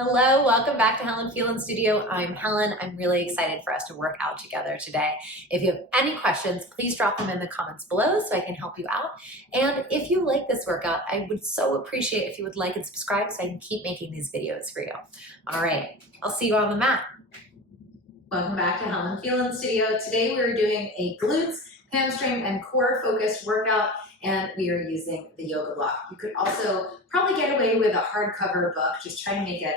Hello, welcome back to Helen Phelan Studio. I'm Helen. I'm really excited for us to work out together today. If you have any questions, please drop them in the comments below so I can help you out. And if you like this workout, I would so appreciate if you would like and subscribe so I can keep making these videos for you. All right, I'll see you on the mat. Welcome back to Helen Phelan Studio. Today we're doing a glutes, hamstring, and core focused workout, and we are using the yoga block. You could also probably get away with a hardcover book. Just try to make it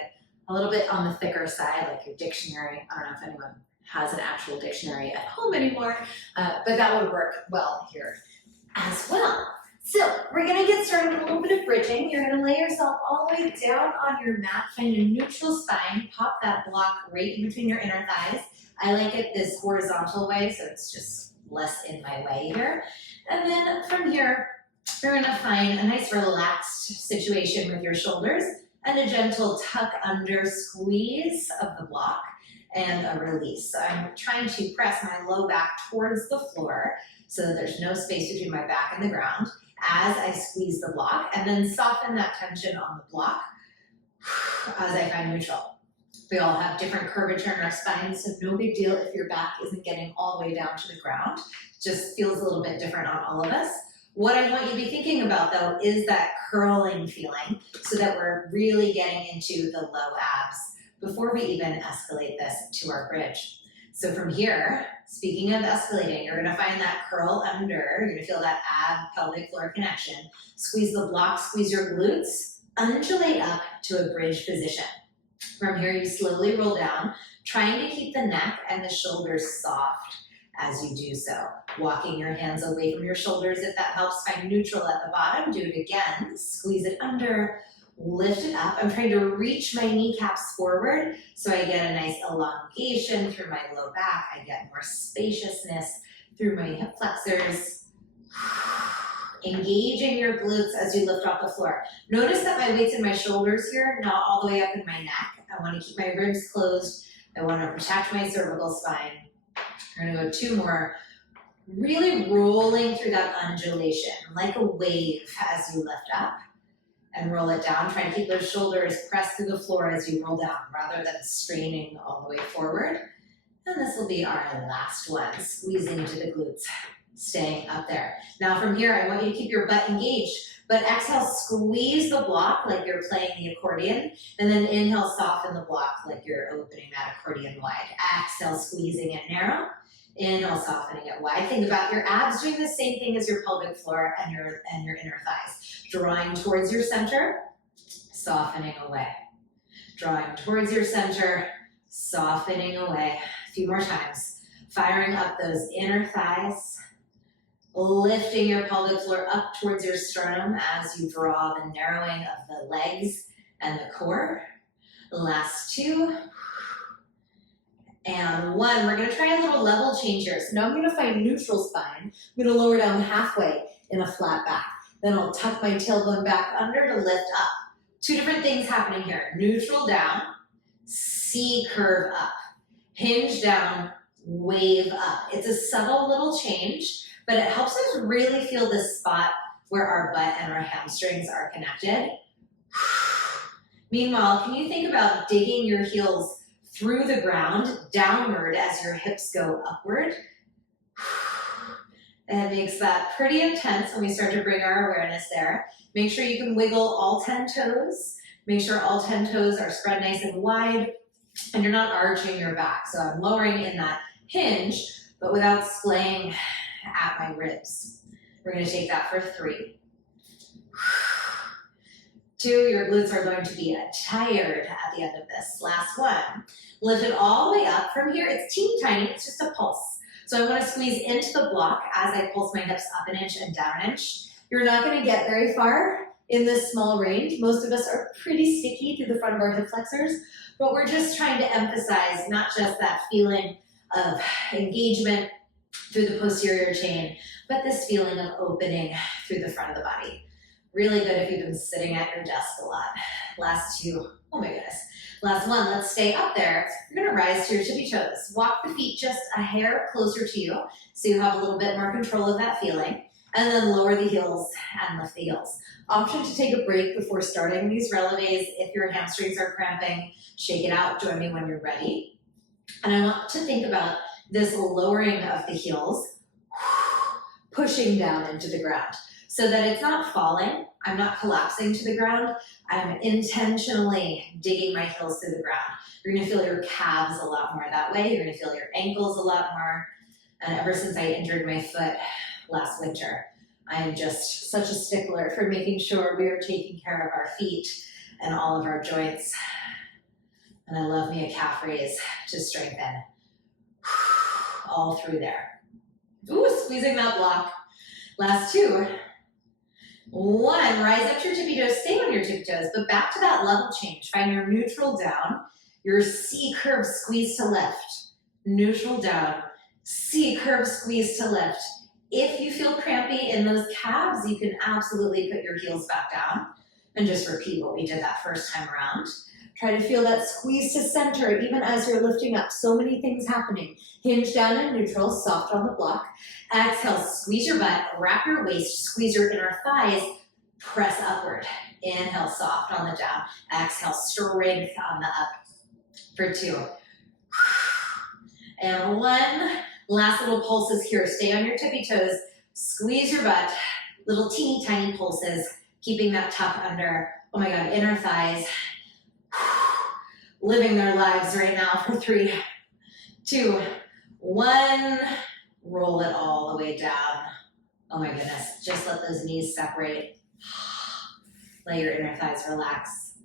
a little bit on the thicker side, like your dictionary. I don't know if anyone has an actual dictionary at home anymore, but that would work well here as well. So we're gonna get started with a little bit of bridging. You're gonna lay yourself all the way down on your mat, find a neutral spine, pop that block right in between your inner thighs. I like it this horizontal way, so it's just less in my way here. And then from here, you're gonna find a nice relaxed situation with your shoulders and a gentle tuck under squeeze of the block and a release. So I'm trying to press my low back towards the floor so that there's no space between my back and the ground as I squeeze the block, and then soften that tension on the block as I find neutral. We all have different curvature in our spines, so no big deal if your back isn't getting all the way down to the ground. Just feels a little bit different on all of us. What I want you to be thinking about though is that curling feeling so that we're really getting into the low abs before we even escalate this to our bridge. So from here, speaking of escalating, you're gonna find that curl under, you're gonna feel that ab pelvic floor connection. Squeeze the block, squeeze your glutes, undulate up to a bridge position. From here, you slowly roll down, trying to keep the neck and the shoulders soft as you do so. Walking your hands away from your shoulders if that helps. Find neutral at the bottom. Do it again. Squeeze it under, lift it up. I'm trying to reach my kneecaps forward so I get a nice elongation through my low back. I get more spaciousness through my hip flexors. Engaging your glutes as you lift off the floor. Notice that my weight's in my shoulders here, not all the way up in my neck. I want to keep my ribs closed. I want to protect my cervical spine. We're going to go 2 more. Really rolling through that undulation, like a wave as you lift up and roll it down. Try to keep those shoulders pressed to the floor as you roll down, rather than straining all the way forward. And this will be our last one, squeezing into the glutes, staying up there. Now from here, I want you to keep your butt engaged, but exhale, squeeze the block like you're playing the accordion, and then inhale, soften the block like you're opening that accordion wide. Exhale, squeezing it narrow. Inhale, softening it wide. Think about your abs doing the same thing as your pelvic floor and your inner thighs. Drawing towards your center, softening away. Drawing towards your center, softening away. A few more times. Firing up those inner thighs. Lifting your pelvic floor up towards your sternum as you draw the narrowing of the legs and the core. Last 2. And 1, we're gonna try a little level change here. So now I'm gonna find neutral spine. I'm gonna lower down halfway in a flat back. Then I'll tuck my tailbone back under to lift up. 2 different things happening here. Neutral down, C curve up. Hinge down, wave up. It's a subtle little change, but it helps us really feel this spot where our butt and our hamstrings are connected. Meanwhile, can you think about digging your heels through the ground, downward as your hips go upward? And it makes that pretty intense when we start to bring our awareness there. Make sure you can wiggle all 10 toes. Make sure all 10 toes are spread nice and wide, and you're not arching your back. So I'm lowering in that hinge, but without splaying at my ribs. We're gonna take that for 3. 2, your glutes are going to be tired at the end of this. Last 1. Lift it all the way up. From here, it's teeny tiny, it's just a pulse. So I wanna squeeze into the block as I pulse my hips up an inch and down an inch. You're not gonna get very far in this small range. Most of us are pretty sticky through the front of our hip flexors, but we're just trying to emphasize not just that feeling of engagement through the posterior chain, but this feeling of opening through the front of the body. Really good if you've been sitting at your desk a lot. Last 2, oh my goodness. Last 1, let's stay up there. You're gonna rise to your tippy toes. Walk the feet just a hair closer to you so you have a little bit more control of that feeling. And then lower the heels and lift the heels. Option to take a break before starting these releves. If your hamstrings are cramping, shake it out. Join me when you're ready. And I want to think about this lowering of the heels, pushing down into the ground so that it's not falling. I'm not collapsing to the ground. I'm intentionally digging my heels through the ground. You're gonna feel your calves a lot more that way. You're gonna feel your ankles a lot more. And ever since I injured my foot last winter, I am just such a stickler for making sure we are taking care of our feet and all of our joints. And I love me a calf raise to strengthen all through there. Ooh, squeezing that block. Last two. One, rise up to your tippy toes, stay on your tippy toes, but back to that level change. Find your neutral down, your C curve squeeze to lift. Neutral down, C curve squeeze to lift. If you feel crampy in those calves, you can absolutely put your heels back down and just repeat what we did that first time around. Try to feel that squeeze to center even as you're lifting up. So many things happening. Hinge down in neutral, soft on the block. Exhale, squeeze your butt, wrap your waist, squeeze your inner thighs, press upward. Inhale, soft on the down. Exhale, strength on the up for two. And one. Last little pulses here. Stay on your tippy toes. Squeeze your butt. Little teeny tiny pulses. Keeping that tuck under. Oh my God, inner thighs. Living their lives right now for 3, 2, 1. Roll it all the way down. Oh my goodness. Just let those knees separate. Let your inner thighs relax.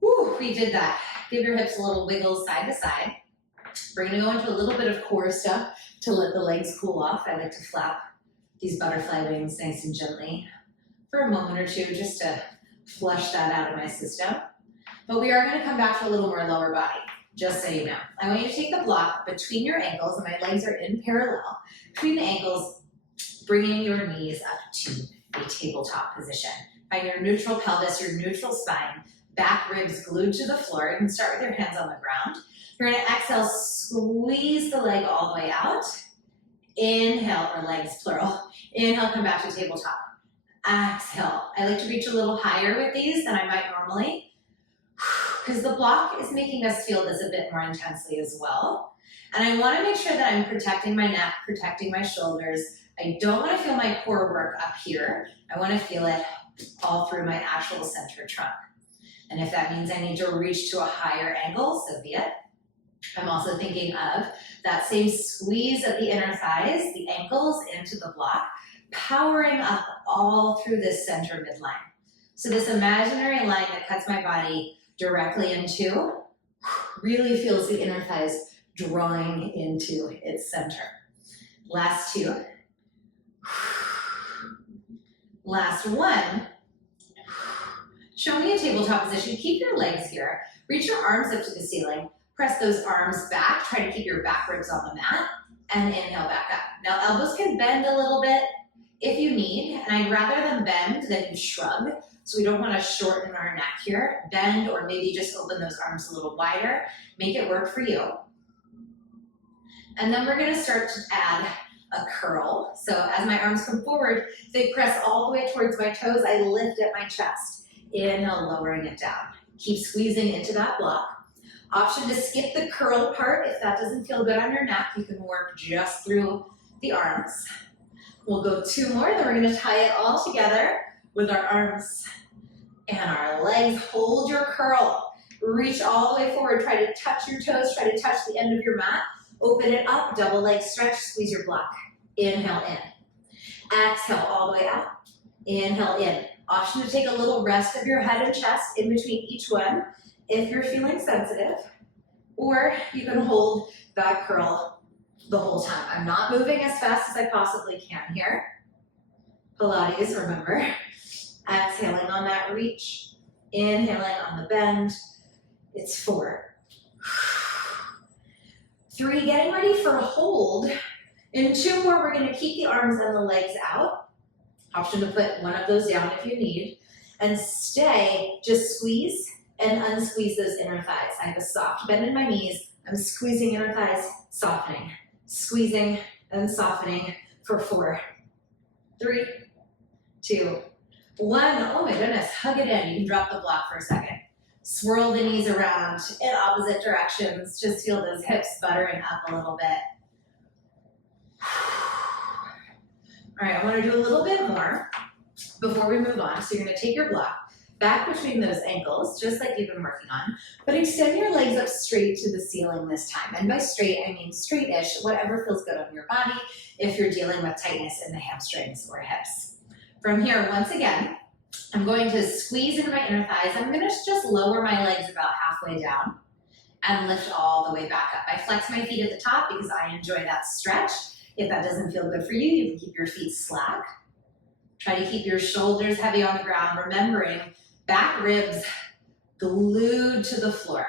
Woo, we did that. Give your hips a little wiggle side to side. We're gonna go into a little bit of core stuff to let the legs cool off. I like to flap these butterfly wings nice and gently for a moment or two just to flush that out of my system. But we are gonna come back to a little more lower body, just so you know. I want you to take the block between your ankles, and my legs are in parallel. Between the ankles, bringing your knees up to a tabletop position. Find your neutral pelvis, your neutral spine, back ribs glued to the floor. You can start with your hands on the ground. You're gonna exhale, squeeze the leg all the way out. Inhale, or legs plural. Inhale, come back to tabletop. Exhale. I like to reach a little higher with these than I might normally, because the block is making us feel this a bit more intensely as well. And I wanna make sure that I'm protecting my neck, protecting my shoulders. I don't wanna feel my core work up here. I wanna feel it all through my actual center trunk. And if that means I need to reach to a higher angle, so be it. I'm also thinking of that same squeeze of the inner thighs, the ankles into the block, powering up all through this center midline. So this imaginary line that cuts my body directly into really feels the inner thighs drawing into its center. Last two. Last one. Show me a tabletop position. Keep your legs here. Reach your arms up to the ceiling. Press those arms back. Try to keep your back ribs on the mat. And inhale back up. Now elbows can bend a little bit if you need. And I'd rather them bend than you shrug. So we don't want to shorten our neck here. Bend, or maybe just open those arms a little wider. Make it work for you. And then we're going to start to add a curl. So as my arms come forward, they press all the way towards my toes. I lift at my chest. Inhale, lowering it down. Keep squeezing into that block. Option to skip the curl part. If that doesn't feel good on your neck, you can work just through the arms. We'll go 2 more, then we're going to tie it all together with our arms and our legs. Hold your curl. Reach all the way forward. Try to touch your toes. Try to touch the end of your mat. Open it up. Double leg stretch. Squeeze your block. Inhale in. Exhale all the way out. Inhale in. Option to take a little rest of your head and chest in between each one if you're feeling sensitive, or you can hold that curl the whole time. I'm not moving as fast as I possibly can here. Pilates, remember. Exhaling on that reach, inhaling on the bend. It's 4. 3, getting ready for a hold. In 2 more, we're gonna keep the arms and the legs out. Option to put one of those down if you need. And stay, just squeeze and unsqueeze those inner thighs. I have a soft bend in my knees. I'm squeezing inner thighs, softening. Squeezing and softening for 4, 3, 2, 1. Oh my goodness, hug it in. You can drop the block for a second. Swirl the knees around in opposite directions. Just feel those hips buttering up a little bit. All right, I want to do a little bit more before we move on. So you're going to take your block back between those ankles, just like you've been working on, but extend your legs up straight to the ceiling this time. And by straight, I mean straight-ish, whatever feels good on your body if you're dealing with tightness in the hamstrings or hips. From here, once again, I'm going to squeeze into my inner thighs. I'm going to just lower my legs about halfway down and lift all the way back up. I flex my feet at the top because I enjoy that stretch. If that doesn't feel good for you, you can keep your feet slack. Try to keep your shoulders heavy on the ground, remembering back ribs glued to the floor.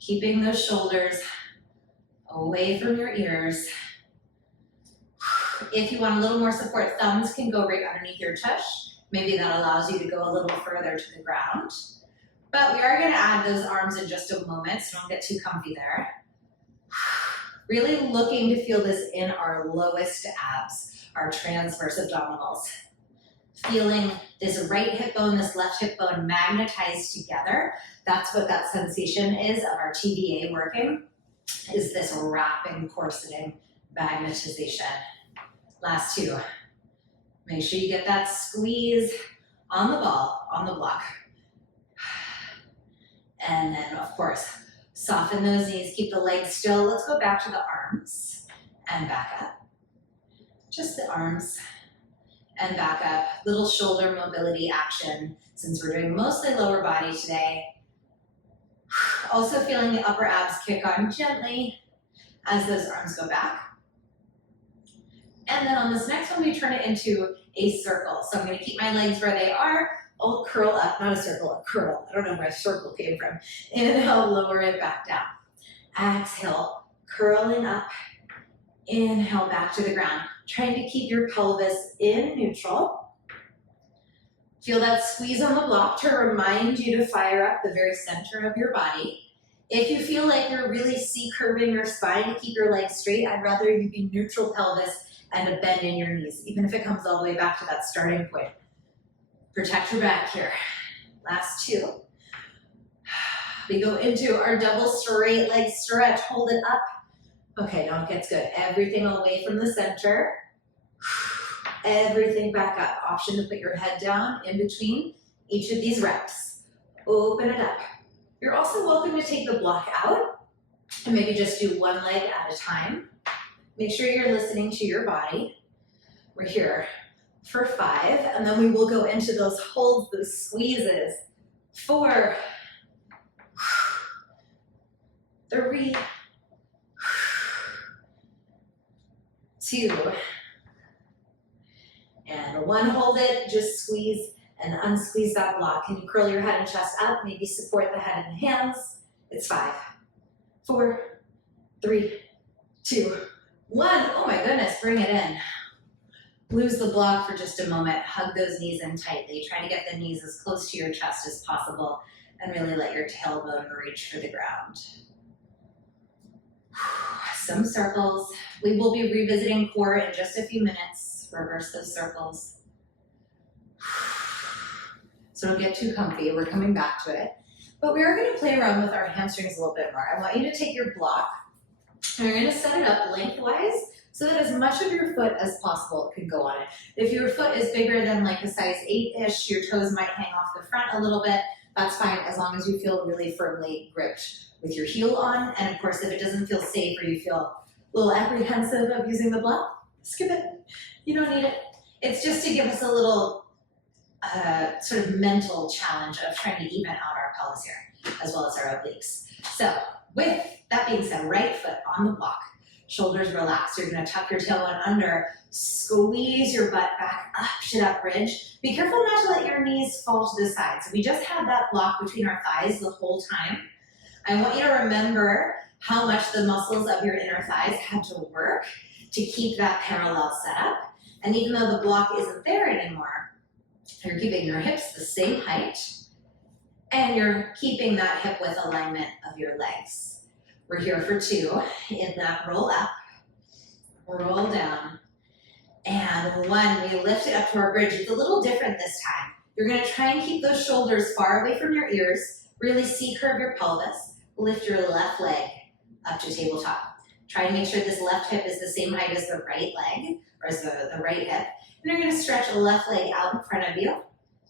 Keeping those shoulders away from your ears. If you want a little more support, thumbs can go right underneath your tush. Maybe that allows you to go a little further to the ground. But we are going to add those arms in just a moment, so don't get too comfy there. Really looking to feel this in our lowest abs, our transverse abdominals. Feeling this right hip bone, this left hip bone magnetized together. That's what that sensation is of our TVA working, is this wrapping, corseting magnetization. Last 2. Make sure you get that squeeze on the ball, on the block. And then, of course, soften those knees, keep the legs still. Let's go back to the arms and back up. Just the arms and back up. Little shoulder mobility action since we're doing mostly lower body today. Also feeling the upper abs kick on gently as those arms go back. And then on this next one, we turn it into a circle. So I'm going to keep my legs where they are. I'll curl up, not a circle, a curl. I don't know where circle came from. Inhale, lower it back down. Exhale, curling up. Inhale, back to the ground. Trying to keep your pelvis in neutral. Feel that squeeze on the block to remind you to fire up the very center of your body. If you feel like you're really C-curving your spine to keep your legs straight, I'd rather you be neutral pelvis and a bend in your knees, even if it comes all the way back to that starting point. Protect your back here. Last 2. We go into our double straight leg stretch. Hold it up. Okay, now it gets good. Everything away from the center. Everything back up. Option to put your head down in between each of these reps. Open it up. You're also welcome to take the block out and maybe just do one leg at a time. Make sure you're listening to your body. We're here for 5, and then we will go into those holds, those squeezes. 4, 3, 2, and 1. Hold it, just squeeze and unsqueeze that block. Can you curl your head and chest up? Maybe support the head and hands. It's 5, 4, 3, 2, 1. Oh my goodness, bring it in. Lose the block for just a moment. Hug those knees in tightly. Try to get the knees as close to your chest as possible and really let your tailbone reach for the ground. Some circles. We will be revisiting core in just a few minutes. Reverse those circles. So don't get too comfy. We're coming back to it. But we are going to play around with our hamstrings a little bit more. I want you to take your block and you're going to set it up lengthwise so that as much of your foot as possible can go on it. If your foot is bigger than like a size 8-ish, your toes might hang off the front a little bit. That's fine as long as you feel really firmly gripped with your heel on. And of course, if it doesn't feel safe or you feel a little apprehensive of using the block, skip it. You don't need it. It's just to give us a little sort of mental challenge of trying to even out our pelvis here, as well as our obliques. So with that being said, right foot on the block, shoulders relaxed. You're gonna tuck your tailbone under, squeeze your butt back up to that bridge. Be careful not to let your knees fall to the side. So we just had that block between our thighs the whole time. I want you to remember how much the muscles of your inner thighs had to work to keep that parallel set up. And even though the block isn't there anymore, you're keeping your hips the same height and you're keeping that hip width alignment of your legs. We're here for 2 in that roll up. roll down, and one. We lift it up to our bridge. It's a little different this time. You're gonna try and keep those shoulders far away from your ears. Really C-curve your pelvis. Lift your left leg up to tabletop. Try and make sure this left hip is the same height as the right leg, or as the right hip. And you're gonna stretch the left leg out in front of you.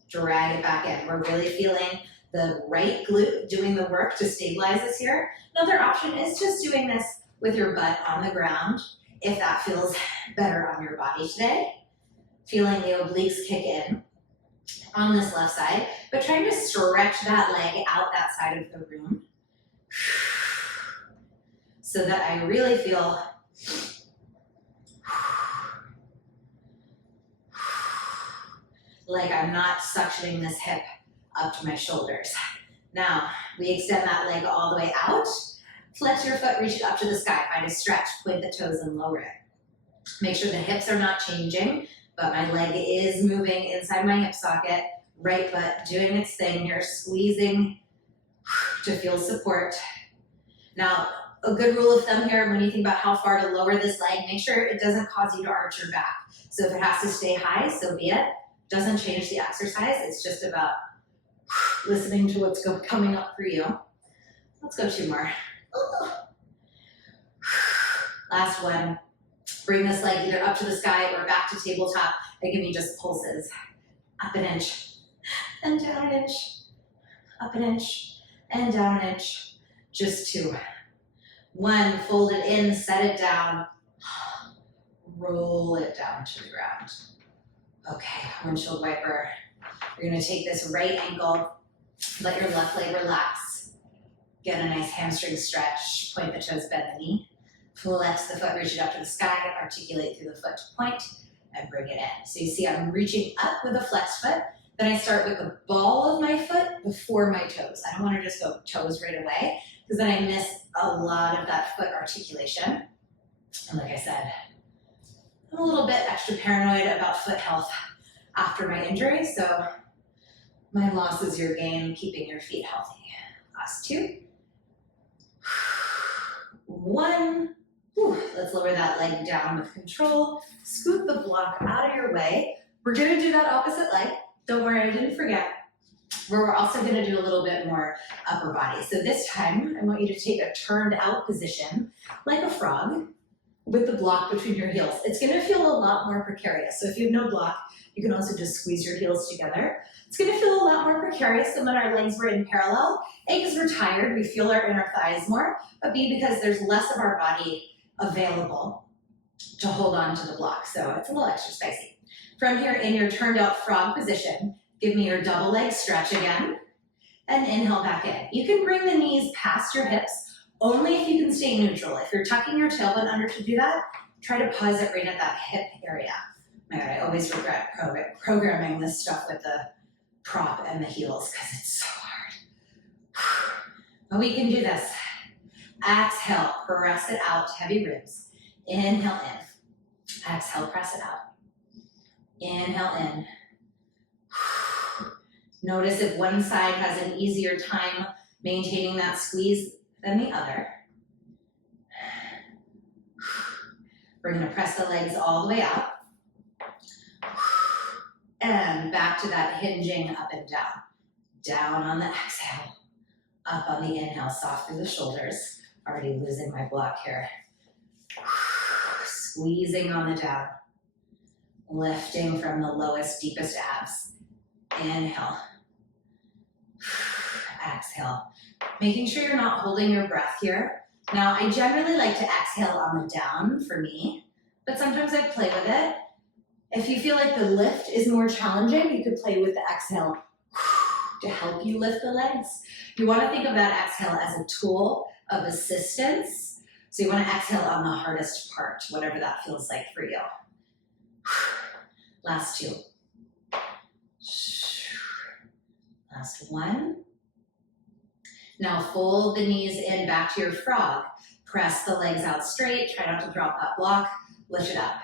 Drag it back in. We're really feeling the right glute doing the work to stabilize us here. Another option is just doing this with your butt on the ground, if that feels better on your body today. Feeling the obliques kick in on this left side, but trying to stretch that leg out that side of the room so that I really feel like I'm not suctioning this hip up to my shoulders. Now, we extend that leg all the way out. Flex your foot, reach it up to the sky. Find a stretch, point the toes and lower it. Make sure the hips are not changing, but my leg is moving inside my hip socket. Right butt doing its thing here, squeezing to feel support. Now, a good rule of thumb here, when you think about how far to lower this leg, make sure it doesn't cause you to arch your back. So if it has to stay high, so be it. Doesn't change the exercise. It's just about listening to what's coming up for you. Let's go 2 more. Last one. Bring this leg either up to the sky or back to tabletop and give me just pulses. Up an inch and down an inch. Up an inch and down an inch. Just 2. 1, fold it in, set it down. Roll it down to the ground. Okay, windshield wiper. You're gonna take this right ankle, let your left leg relax. Get a nice hamstring stretch, point the toes, bend the knee. Flex the foot, reach it up to the sky, articulate through the foot to point, and bring it in. So you see I'm reaching up with a flexed foot, then I start with the ball of my foot before my toes. I don't wanna just go toes right away, because then I miss a lot of that foot articulation. And like I said, I'm a little bit extra paranoid about foot health after my injury, so my loss is your gain, keeping your feet healthy. Last 2. 1. Whew. Let's lower that leg down with control. Scoot the block out of your way. We're gonna do that opposite leg. Don't worry, I didn't forget. We're also gonna do a little bit more upper body. So this time, I want you to take a turned out position, like a frog, with the block between your heels. It's gonna feel a lot more precarious. So if you have no block, you can also just squeeze your heels together. It's gonna feel a lot more precarious than when our legs were in parallel. A, because we're tired, we feel our inner thighs more, but B, because there's less of our body available to hold on to the block. So it's a little extra spicy. From here, in your turned out frog position, give me your double leg stretch again, and inhale back in. You can bring the knees past your hips, only if you can stay neutral. If you're tucking your tailbone under to do that, try to pause it right at that hip area. My God, I always regret programming this stuff with the prop and the heels because it's so hard. But we can do this. Exhale, press it out, heavy ribs. Inhale in. Exhale, press it out. Inhale in. Notice if one side has an easier time maintaining that squeeze than the other. We're gonna press the legs all the way out. And back to that hinging up and down. Down on the exhale. Up on the inhale, soft through the shoulders. Already losing my block here. Squeezing on the down. Lifting from the lowest, deepest abs. Inhale. Exhale. Making sure you're not holding your breath here. Now, I generally like to exhale on the down for me, but sometimes I play with it. If you feel like the lift is more challenging, you could play with the exhale to help you lift the legs. You want to think of that exhale as a tool of assistance. So you want to exhale on the hardest part, whatever that feels like for you. Last 2. Last 1. Now fold the knees in back to your frog. Press the legs out straight. Try not to drop that block. Lift it up.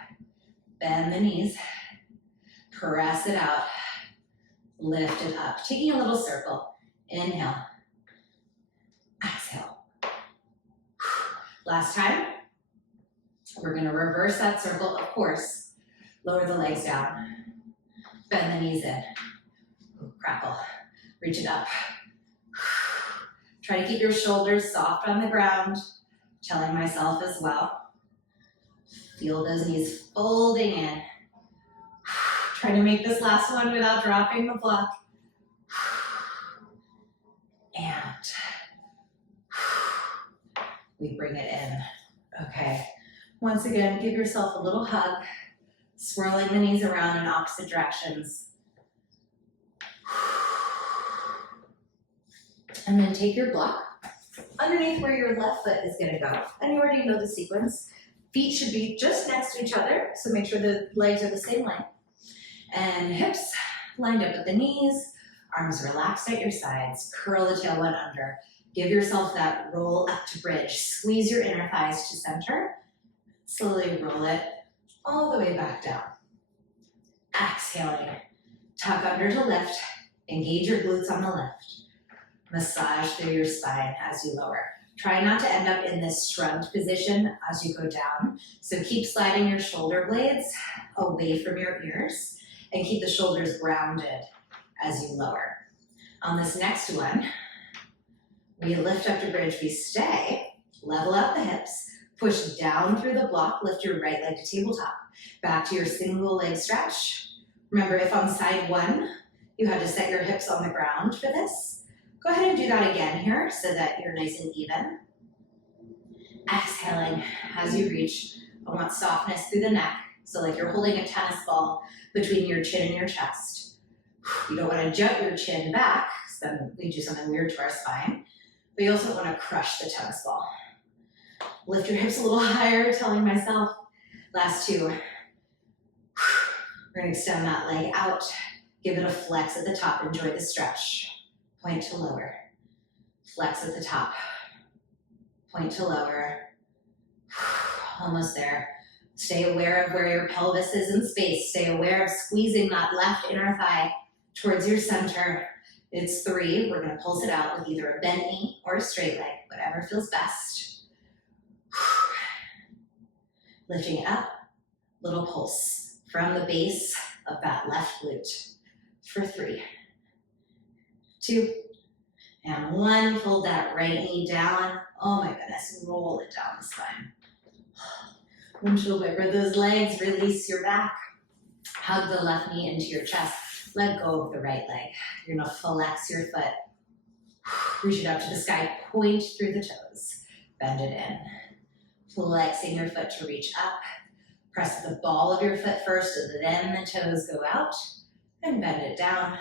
Bend the knees. Press it out. Lift it up. Taking a little circle. Inhale. Exhale. Last time. We're gonna reverse that circle, of course. Lower the legs down. Bend the knees in. Crackle. Reach it up. Try to keep your shoulders soft on the ground. Telling myself as well. Feel those knees folding in. Try to make this last one without dropping the block. And we bring it in. Okay. Once again, give yourself a little hug, swirling the knees around in opposite directions. And then take your block underneath where your left foot is gonna go. And you already know the sequence. Feet should be just next to each other, so make sure the legs are the same length. And hips lined up with the knees, arms relaxed at your sides, curl the tailbone under. Give yourself that roll up to bridge. Squeeze your inner thighs to center. Slowly roll it all the way back down. Exhaling. Tuck under to lift. Engage your glutes on the lift. Massage through your spine as you lower. Try not to end up in this shrugged position as you go down. So keep sliding your shoulder blades away from your ears and keep the shoulders grounded as you lower. On this next one, we lift up to bridge, we stay, level out the hips, push down through the block, lift your right leg to tabletop. Back to your single leg stretch. Remember, if on side one, you had to set your hips on the ground for this, go ahead and do that again here so that you're nice and even. Exhaling as you reach. I want softness through the neck. So like you're holding a tennis ball between your chin and your chest. You don't want to jut your chin back, because then we do something weird to our spine. But you also don't want to crush the tennis ball. Lift your hips a little higher, telling myself. Last two. We're going to extend that leg out. Give it a flex at the top. Enjoy the stretch. Point to lower. Flex at the top. Point to lower. Almost there. Stay aware of where your pelvis is in space. Stay aware of squeezing that left inner thigh towards your center. It's 3. We're going to pulse it out with either a bent knee or a straight leg, whatever feels best. Lifting it up. Little pulse from the base of that left glute for 3, 2, and 1. Fold that right knee down. Oh my goodness, roll it down the spine. Windshield wiper those legs, release your back. Hug the left knee into your chest. Let go of the right leg. You're gonna flex your foot. Reach it up to the sky, point through the toes. Bend it in. Flexing your foot to reach up. Press the ball of your foot first, and then the toes go out. And bend it down.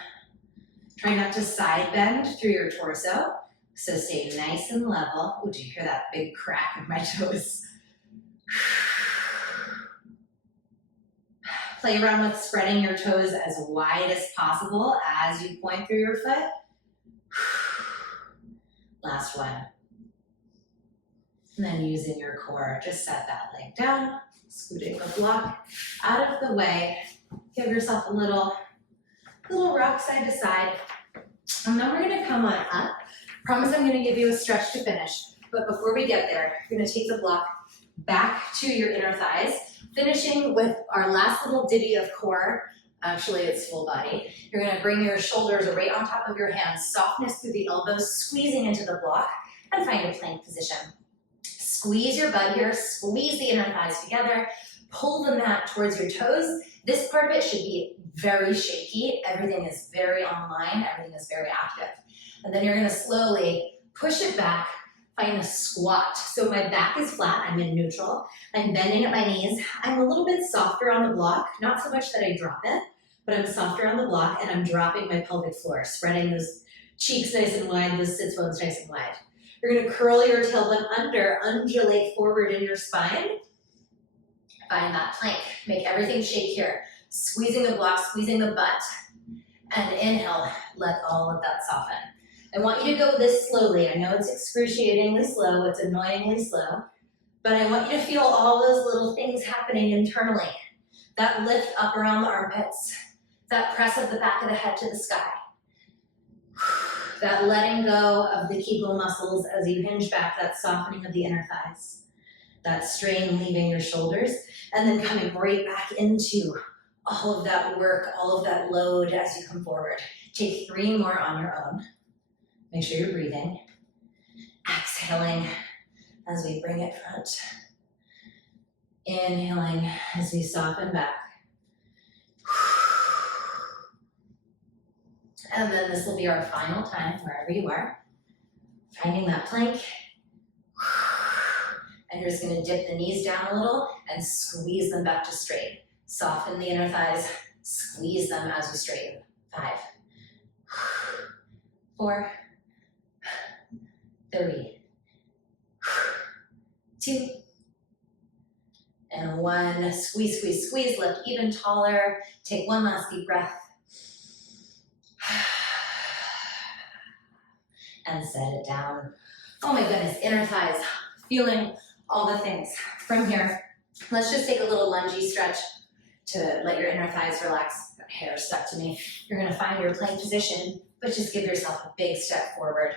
Try not to side bend through your torso. So stay nice and level. Oh, do you hear that big crack of my toes? Play around with spreading your toes as wide as possible as you point through your foot. Last one. And then using your core, just set that leg down, scooting the block out of the way. Give yourself a little rock side to side. And then we're gonna come on up. Promise I'm gonna give you a stretch to finish. But before we get there, you're gonna take the block back to your inner thighs, finishing with our last little ditty of core. Actually, it's full body. You're gonna bring your shoulders right on top of your hands, softness through the elbows, squeezing into the block, and find a plank position. Squeeze your butt here, squeeze the inner thighs together, pull the mat towards your toes. This part of it should be very shaky. Everything is very online, everything is very active. And then you're gonna slowly push it back, find a squat. So my back is flat, I'm in neutral. I'm bending at my knees. I'm a little bit softer on the block, not so much that I drop it, but I'm softer on the block and I'm dropping my pelvic floor, spreading those cheeks nice and wide, those sits bones nice and wide. You're gonna curl your tailbone under, undulate forward in your spine. Find that plank, make everything shake here. Squeezing the block, squeezing the butt, and inhale, let all of that soften. I want you to go this slowly. I know it's excruciatingly slow, it's annoyingly slow, but I want you to feel all those little things happening internally. That lift up around the armpits, that press of the back of the head to the sky, that letting go of the Kegel muscles as you hinge back, that softening of the inner thighs, that strain leaving your shoulders, and then coming right back into all of that work, all of that load as you come forward. Take 3 more on your own. Make sure you're breathing. Exhaling as we bring it front. Inhaling as we soften back. And then this will be our final time, wherever you are. Finding that plank. And you're just gonna dip the knees down a little and squeeze them back to straight. Soften the inner thighs, squeeze them as you straighten. 5, 4, 3, 2, and 1. Squeeze, squeeze, squeeze, lift even taller. Take one last deep breath. And set it down. Oh my goodness, inner thighs, feeling all the things. From here, let's just take a little lungey stretch to let your inner thighs relax. Got hair stuck to me. You're gonna find your plank position, but just give yourself a big step forward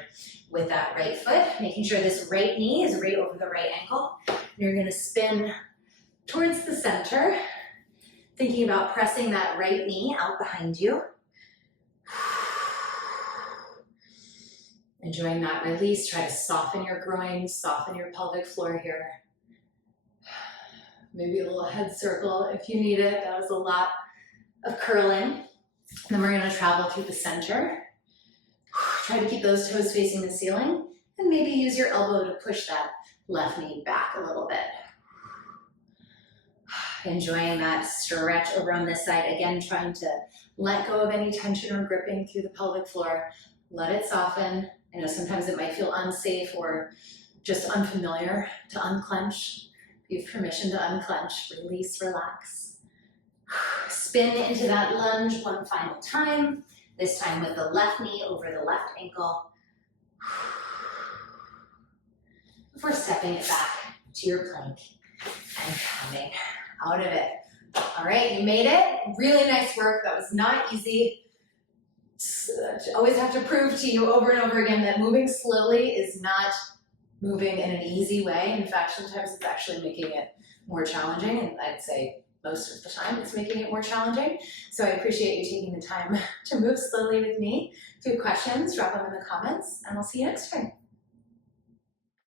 with that right foot, making sure this right knee is right over the right ankle. You're gonna spin towards the center, thinking about pressing that right knee out behind you. Enjoying that release. Try to soften your groin, soften your pelvic floor here. Maybe a little head circle if you need it. That was a lot of curling. Then we're going to travel through the center. Try to keep those toes facing the ceiling, and maybe use your elbow to push that left knee back a little bit. Enjoying that stretch over on this side. Again, trying to let go of any tension or gripping through the pelvic floor. Let it soften. I know sometimes it might feel unsafe or just unfamiliar to unclench. Give permission to unclench, release, relax. Spin into that lunge one final time, this time with the left knee over the left ankle. Before stepping it back to your plank and coming out of it. All right, you made it. Really nice work. That was not easy. Always have to prove to you over and over again that moving slowly is not moving in an easy way. In fact, sometimes it's actually making it more challenging, and I'd say most of the time it's making it more challenging. So I appreciate you taking the time to move slowly with me. If you have questions, drop them in the comments, and I'll see you next time.